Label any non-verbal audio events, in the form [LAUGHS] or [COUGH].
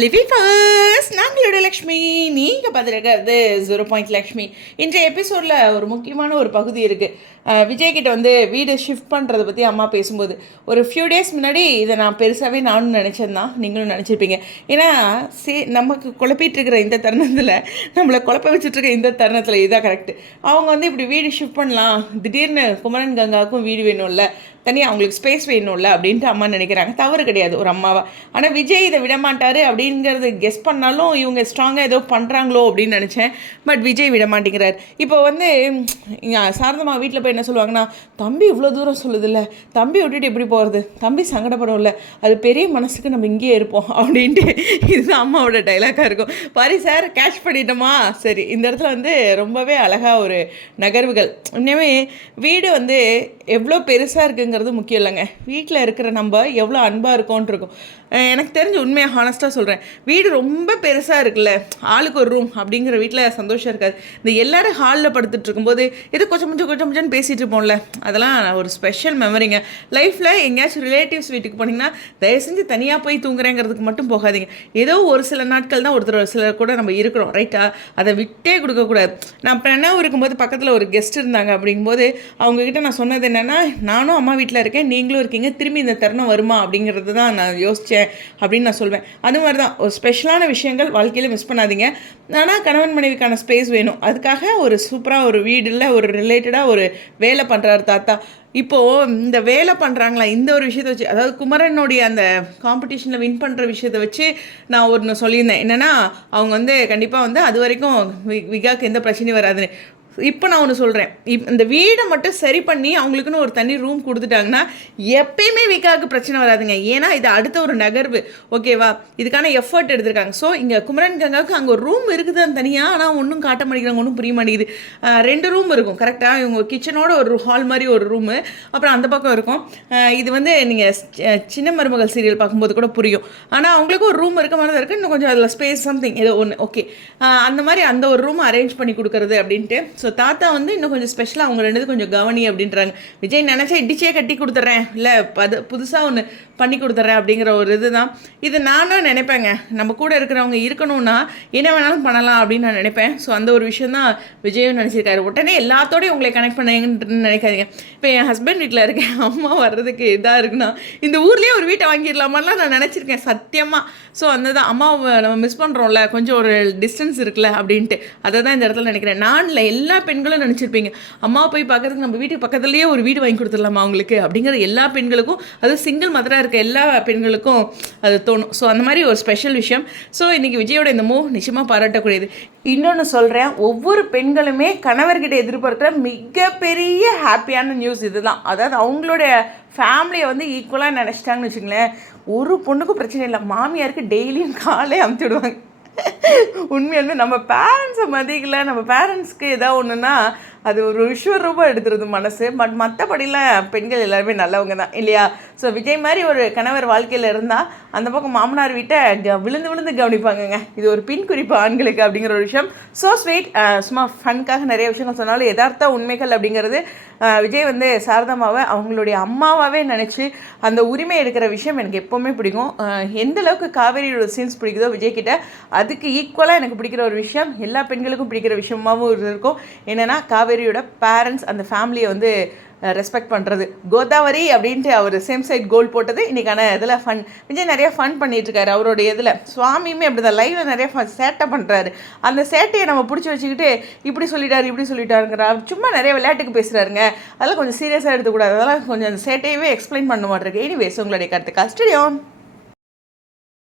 Livy first நாங்களோட Lakshmi. நீங்கள் பார்த்துருக்கிறது zero point Lakshmi. இன்றைய எபிசோடில் ஒரு முக்கியமான ஒரு பகுதி இருக்குது விஜய்கிட்ட வந்து வீடு ஷிஃப்ட் பண்ணுறதை பற்றி அம்மா பேசும்போது ஒரு ஃபியூ டேஸ் முன்னாடி இதை நான் பெருசாகவே நானும் நினச்சேன் தான். நீங்களும் நினச்சிருப்பீங்க. ஏன்னா சே நமக்கு குழப்பிட்டு இருக்கிற இந்த தருணத்தில் நம்மளை குழப்ப வச்சுட்டு இருக்க இந்த தருணத்தில் இதுதான் கரெக்ட் அவங்க வந்து இப்படி வீடு ஷிஃப்ட் பண்ணலாம். திடீர்னு குமரன் கங்காவுக்கும் வீடு வேணும்ல. தனியாக அவங்களுக்கு ஸ்பேஸ் வேணும்ல அப்படின்ட்டு அம்மா நினைக்கிறாங்க. தவறு கிடையாது ஒரு அம்மாவா. ஆனால் விஜய் இதை விடமாட்டார் அப்படின்னு அப்படிங்கிறது கெஸ் பண்ணாலும் இவங்க ஸ்ட்ராங்காக ஏதோ பண்ணுறாங்களோ அப்படின்னு நினச்சேன். பட் விஜய் விட மாட்டேங்கிறார். இப்போ வந்து இங்க சாரதம்மா வீட்டில் போய் என்ன சொல்லுவாங்கன்னா தம்பி இவ்வளோ தூரம் சொல்லுதில்ல. தம்பி விட்டுட்டு எப்படி போகிறது தம்பி சங்கடப்படும்ல. அது பெரிய மனசுக்கு நம்ம இங்கேயே இருப்போம். அப்படின்ட்டு இதுதான் அம்மாவோட டைலாக்காக இருக்கும். பாரி சார் கேஷ் பண்ணிட்டோமா? சரி இந்த இடத்துல வந்து ரொம்பவே அழகாக ஒரு நகர்வுகள். இன்னுமே வீடு வந்து எவ்வளோ பெருசாக இருக்குங்கிறது முக்கியம் இல்லைங்க. வீட்டில் இருக்கிற நம்ம எவ்வளோ அன்பாக இருக்கோன்ட்டு இருக்கும். எனக்கு தெரிஞ்சு உண்மையாக ஹானஸ்ட்டாக சொல்கிறேன் வீடு ரொம்ப பெருசாக இருக்குல்ல? ஆளுக்கு ஒரு ரூம் அப்படிங்கிற வீட்டில் சந்தோஷம் இருக்காது. இந்த எல்லாரும் ஹாலில் படுத்துட்டு இருக்கும்போது எது கொஞ்சம் கொஞ்சம் கொஞ்சம் கொஞ்சம் பேசிகிட்டு இருப்போம்ல. அதெல்லாம் ஒரு ஸ்பெஷல் மெமரிங்க லைஃப்பில் எங்கேயாச்சும் ரிலேட்டிவ்ஸ் வீட்டுக்கு போனீங்கன்னா தயவு செஞ்சு தனியாக போய் தூங்குறேங்கிறதுக்கு மட்டும் போகாதீங்க. ஏதோ ஒரு சில நாட்கள் தான் ஒருத்தர் ஒரு சிலர் கூட நம்ம இருக்கிறோம் ரைட்டா அதை விட்டே கொடுக்கக்கூடாது நான் பிரணவ் இருக்கும்போது பக்கத்தில் ஒரு கெஸ்ட் இருந்தாங்க அப்படிங்கும்போது அவங்கக்கிட்ட நான் சொன்னது என்னென்னா நானும் அம்மா வீட்டில் இருக்கேன் நீங்களும் இருக்கீங்க திரும்பி இந்த தருணம் வருமா? அப்படிங்கிறது தான் நான் யோசித்தேன் அப்படின்னு நான் சொல்வேன். அது மாதிரி தான் ஒரு ஸ்பெஷலான விஷயங்கள் வாழ்க்கையில் மிஸ் பண்ணாதீங்க. ஆனால் கணவன் மனைவிக்கான ஸ்பேஸ் வேணும். அதுக்காக ஒரு சூப்பராக ஒரு வீடில் ஒரு ரிலேட்டடாக ஒரு வேலை பண்ணுறாரு தாத்தா. இப்போது இந்த வேலை பண்ணுறாங்களா இந்த ஒரு விஷயத்தை வச்சு அதாவது குமரனுடைய அந்த காம்படிஷனில் வின் பண்ணுற விஷயத்தை வச்சு நான் ஒன்று சொல்லியிருந்தேன். என்னென்னா அவங்க வந்து கண்டிப்பாக வந்து அது வரைக்கும் வி விகாக்கு எந்த பிரச்சனையும் வராதுன்னு. இப்போ நான் ஒன்று சொல்கிறேன் இப் இந்த வீடை மட்டும் சரி பண்ணி அவங்களுக்குன்னு ஒரு தனி ரூம் கொடுத்துட்டாங்கன்னா எப்பயுமே விகாவுக்கு பிரச்சனை வராதுங்க. ஏன்னா இது அடுத்த ஒரு நகர்வு. ஓகேவா இதுக்கான எஃபர்ட் எடுத்திருக்காங்க. ஸோ இங்கே குமரன் கங்காவுக்கு அங்கே ஒரு ரூம் இருக்குது அந்த தனியாக ஆனால் ஒன்றும் காட்ட மாட்டேங்கிறாங்க ஒன்றும் புரிய மாட்டேங்குது. ரெண்டு ரூம் இருக்கும் கரெக்டாக இவங்க கிச்சனோட ஒரு ஹால் மாதிரி ஒரு ரூமு அப்புறம் அந்த பக்கம் இருக்கும். இது வந்து நீங்கள் சின்ன மருமகள் சீரியல் பார்க்கும்போது கூட புரியும். ஆனால் அவங்களுக்கு ஒரு ரூம் இருக்க மாதிரி தான் இருக்குது இன்னும் கொஞ்சம் அதில் ஸ்பேஸ் சம்திங் ஏதோ ஒன்று ஓகே அந்த மாதிரி அந்த ஒரு ரூம் அரேஞ்ச் பண்ணி கொடுக்குறது அப்படின்ட்டு. ஸோ தாத்தா வந்து இன்னும் கொஞ்சம் ஸ்பெஷலாக அவங்க ரெண்டு கொஞ்சம் கவனி அப்படின்றாங்க. விஜய் நினச்சா இடிச்சே கட்டி கொடுத்துட்றேன் இல்லை பது புதுசாக ஒன்று பண்ணி கொடுத்துட்றேன் அப்படிங்கிற ஒரு இது தான் இது நானும் நினைப்பேங்க. நம்ம கூட இருக்கிறவங்க இருக்கணும்னா என்ன வேணாலும் பண்ணலாம் அப்படின்னு நான் நினைப்பேன். ஸோ அந்த ஒரு விஷயம் தான் விஜயும் நினச்சிருக்காரு. உடனே எல்லாத்தோடையும் உங்களை கனெக்ட் பண்ணீங்கன்னு நினைக்காதீங்க. இப்போ என் ஹஸ்பண்ட் வீட்டில் இருக்கேன். [LAUGHS] அம்மா வர்றதுக்கு இதாக இருக்குன்னா இந்த ஊர்லேயே ஒரு வீட்டை வாங்கிடலாமான்லாம் நான் நினச்சிருக்கேன் சத்தியமாக ஸோ அந்த தான் அம்மாவை நம்ம மிஸ் பண்ணுறோம்ல கொஞ்சம் ஒரு டிஸ்டன்ஸ் இருக்குல்ல அப்படின்ட்டு. அதை தான் இந்த இடத்துல நினைக்கிறேன். நான் எல்லா பெண்களும் நினச்சிருப்பீங்க. அம்மாவை போய் பார்க்கறதுக்கு நம்ம வீட்டுக்கு பக்கத்துலேயே ஒரு வீடு வாங்கி கொடுத்துடலாமா அவங்களுக்கு? அப்படிங்கிற எல்லா பெண்களுக்கும் அது சிங்கிள் மதராக இருக்க எல்லா பெண்களுக்கும் அது தோணும். ஸோ அந்த மாதிரி ஒரு ஸ்பெஷல் விஷயம். ஸோ இன்றைக்கி விஜயோட இந்த மூவ் நிச்சயமாக பாராட்டக்கூடியது. இன்னொன்று சொல்கிறேன் ஒவ்வொரு பெண்களுமே கணவர்கிட்ட எதிர்பார்க்குற மிகப்பெரிய ஹாப்பியான நியூஸ் இதுதான். அதாவது அவங்களுடைய ஃபேமிலியை வந்து ஈக்குவலாக நினச்சிட்டாங்கன்னு வச்சுங்களேன் ஒரு பொண்ணுக்கும் பிரச்சனை இல்லை. மாமியாருக்கு டெய்லியும் காலே அமுத்தி விடுவாங்க உண்மையாலுமே நம்ம பேரண்ட்ஸை மதிக்கல. நம்ம பேரண்ட்ஸ்க்கு ஏதாவது ஒன்றுன்னா அது ஒரு விஸ்வரூபம் எடுத்துருது மனசு. பட் மற்றபடிலாம் பெண்கள் எல்லாருமே நல்லவங்க தான். இல்லையா? ஸோ விஜய் மாதிரி ஒரு கணவர் வாழ்க்கையில் இருந்தால் அந்த பக்கம் மாமனார் வீட்டை க- விழுந்து விழுந்து கவனிப்பாங்கங்க. இது ஒரு பின் குறிப்பு ஆண்களுக்கு அப்படிங்கிற ஒரு விஷயம். ஸோ ஸ்வீட் சும்மா ஃபன்காக நிறைய விஷயங்கள் சொன்னாலும் எதார்த்த உண்மைகள் அப்படிங்கிறது விஜய் வந்து சாரதாமாவை அவங்களுடைய அம்மாவாகவே நினச்சி அந்த உரிமை எடுக்கிற விஷயம் எனக்கு எப்போவுமே பிடிக்கும். எந்த அளவுக்கு காவேரியோட சீன்ஸ் பிடிக்குதோ விஜய் கிட்ட அதுக்கு ஈக்குவலாக எனக்கு பிடிக்கிற ஒரு விஷயம். எல்லா பெண்களுக்கும் பிடிக்கிற விஷயமாவும் இருக்கும். என்னென்னா காவேரியோட பேரண்ட்ஸ் அந்த ஃபேமிலியை வந்து ரெஸ்பெக்ட் பண்ணுறது கோதாவரி அப்படின்ட்டு அவர் சேம் சைட் கோல் போட்டது. இன்றைக்கான இதில் ஃபன் விஜய் நிறைய ஃபன் பண்ணிகிட்ருக்காரு அவருடைய இதில். சுவாமியுமே அப்படி தான் லைவில் நிறைய ஃபன் சேட்டை பண்ணுறாரு அந்த சேட்டையை நம்ம பிடிச்சி வச்சுக்கிட்டு இப்படி சொல்லிட்டாரு இப்படி சொல்லிட்டாருங்கிறா சும்மா நிறைய விளையாட்டுக்கு பேசுகிறாருங்க அதெல்லாம் கொஞ்சம் சீரியஸாக எடுத்துக்கூடாது. அதெல்லாம் கொஞ்சம் அந்த சேட்டையவே எக்ஸ்பிளைன் பண்ண மாட்டிருக்கு. எனிவேஸ் உங்களுடைய கருத்து கஸ்டடியோன்